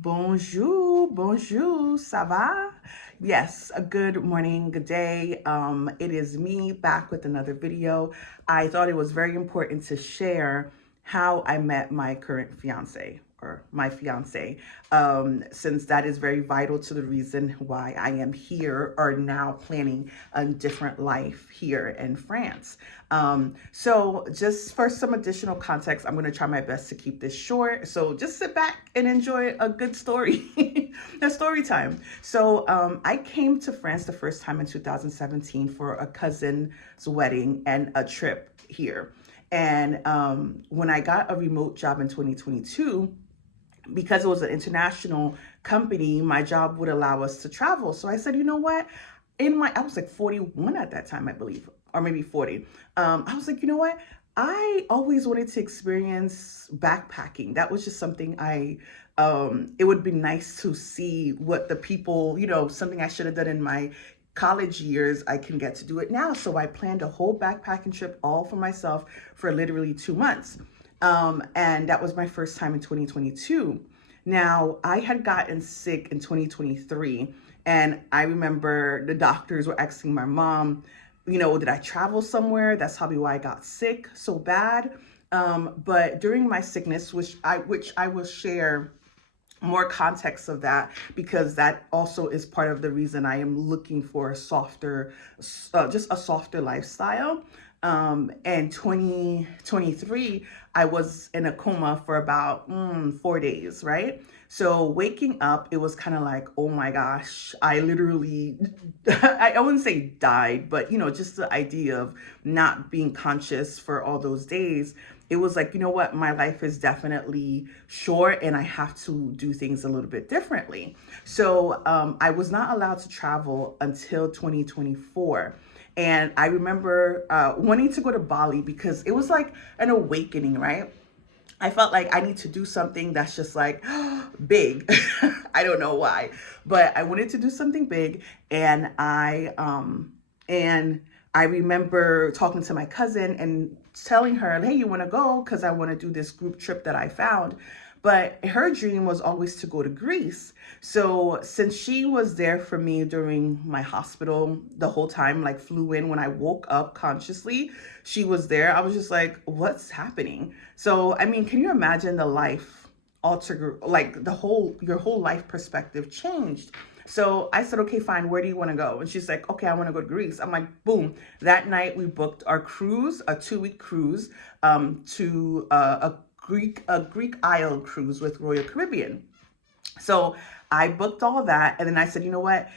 Bonjour, bonjour, ça va? Yes, a good morning, good day. It is me back with another video. I thought it was very important to share how I met my current fiance or my fiance, since that is very vital to the reason why I am here or now planning a different life here in France. So just for some additional context, I'm going to try my best to keep this short. So just sit back and enjoy a good story, a story time. So I came to France the first time in 2017 for a cousin's wedding and a trip here. And when I got a remote job in 2022, because it was an international company, my job would allow us to travel. So I said, you know what? I was like 41 at that time, I believe, or maybe 40. I was like, you know what? I always wanted to experience backpacking. That was just something it would be nice to see what the people, something I should have done in my college years. I can get to do it now. So I planned a whole backpacking trip all for myself for literally 2 months. And that was my first time in 2022. Now, I had gotten sick in 2023, and I remember the doctors were asking my mom, did I travel somewhere? That's probably why I got sick so bad. But during my sickness, which I will share more context of that, because that also is part of the reason I am looking for a softer, just a softer lifestyle. And 2023, I was in a coma for about 4 days, right? So waking up, it was kind of like, oh my gosh, I literally, I wouldn't say died, but just the idea of not being conscious for all those days, it was like, you know what, my life is definitely short and I have to do things a little bit differently. So I was not allowed to travel until 2024. And I remember wanting to go to Bali because it was like an awakening, right? I felt like I need to do something that's just like big. I don't know why, but I wanted to do something big. And I remember talking to my cousin and telling her, hey, you want to go? Because I want to do this group trip that I found. But her dream was always to go to Greece. So since she was there for me during my hospital the whole time, like flew in when I woke up consciously, she was there. I was just like, what's happening? So, I mean, can you imagine the life alter, like your whole life perspective changed? So I said, okay, fine. Where do you want to go? And she's like, okay, I want to go to Greece. I'm like, boom. That night we booked our cruise, a 2-week cruise, to a Greek Isle cruise with Royal Caribbean. So I booked all that, and then I said, you know what?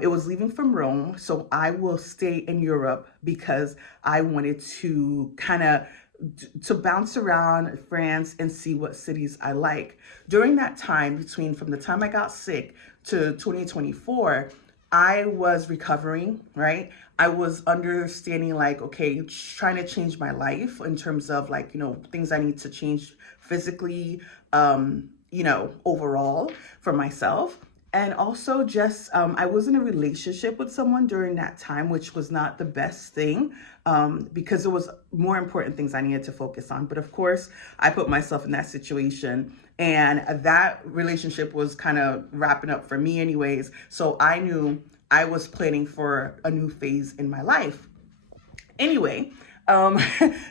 It was leaving from Rome, so I will stay in Europe because I wanted to kind of to bounce around France and see what cities I like. During that time, between from the time I got sick to 2024, I was recovering, right? I was understanding like, okay, trying to change my life in terms of like, things I need to change physically, overall for myself. And also just, I was in a relationship with someone during that time, which was not the best thing, because there was more important things I needed to focus on. But of course, I put myself in that situation, and that relationship was kind of wrapping up for me anyways. So I knew I was planning for a new phase in my life. Anyway, um,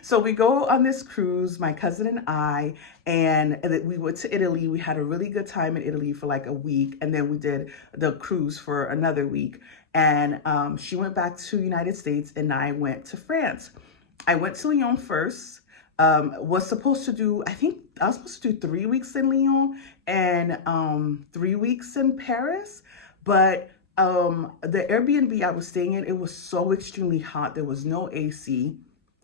so we go on this cruise, my cousin and I, and we went to Italy. We had a really good time in Italy for like a week, and then we did the cruise for another week. And she went back to United States, and I went to France. I went to Lyon first. Was supposed to do, I think I was supposed to do 3 weeks in Lyon and 3 weeks in Paris, but the Airbnb I was staying in, it was so extremely hot. There was no AC.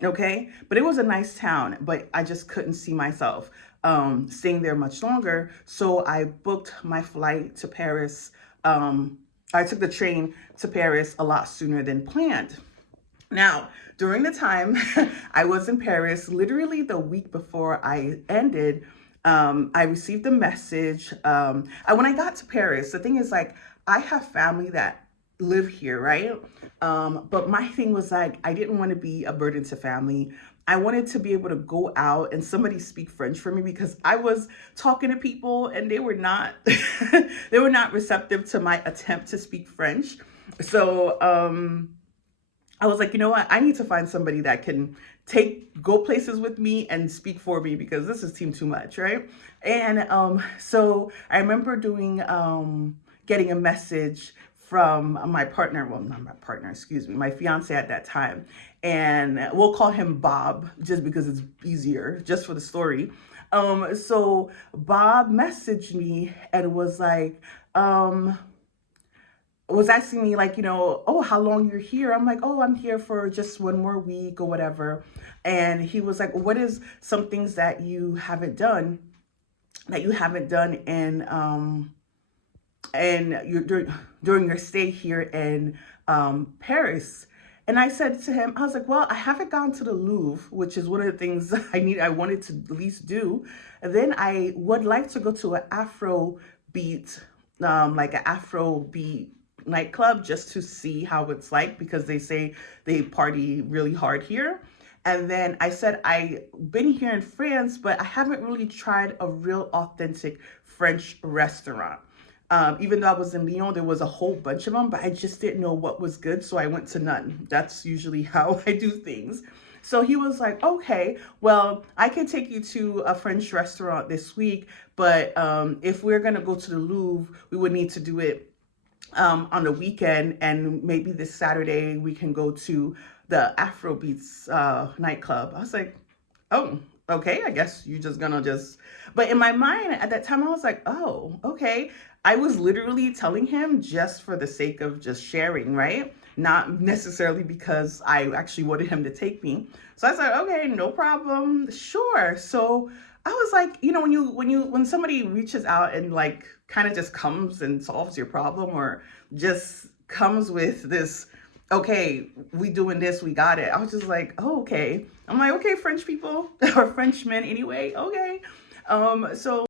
Okay. But it was a nice town, but I just couldn't see myself staying there much longer. So I booked my flight to Paris. I took the train to Paris a lot sooner than planned. Now, during the time I was in Paris, literally the week before I ended, I received a message. When I got to Paris, the thing is like, I have family that live here, right? But my thing was like, I didn't want to be a burden to family. I wanted to be able to go out and somebody speak French for me, because I was talking to people and they were not they were not receptive to my attempt to speak French. So I was like, you know what? I need to find somebody that can go places with me and speak for me, because this is too much, right? And so I remember getting a message from my partner, well, not my partner, excuse me, my fiance at that time. And we'll call him Bob just because it's easier, just for the story. So Bob messaged me and was asking me, like, oh, how long you're here? I'm like, oh, I'm here for just one more week or whatever. And he was like, what is some things that you haven't done during your stay here in Paris? And I said to him, I was like, well, I haven't gone to the Louvre, which is one of the things I wanted to at least do. And then I would like to go to an Afrobeat nightclub, just to see how it's like, because they say they party really hard here. And then I said, I've been here in France, but I haven't really tried a real authentic French restaurant. Even though I was in Lyon, there was a whole bunch of them, but I just didn't know what was good, so I went to none. That's usually how I do things. So he was like, okay, well, I can take you to a French restaurant this week, but if we're gonna go to the Louvre, we would need to do it on the weekend, and maybe this Saturday we can go to the Afrobeats nightclub. I was like, oh, okay, I guess you're just gonna but in my mind at that time, I was like, oh, okay. I was literally telling him just for the sake of just sharing, right? Not necessarily because I actually wanted him to take me. So I said, okay, no problem, sure. So I was like, when somebody reaches out and like kind of just comes and solves your problem, or just comes with this, okay, we doing this, we got it. I was just like, oh, okay. I'm like, okay, French people or Frenchmen anyway, okay. So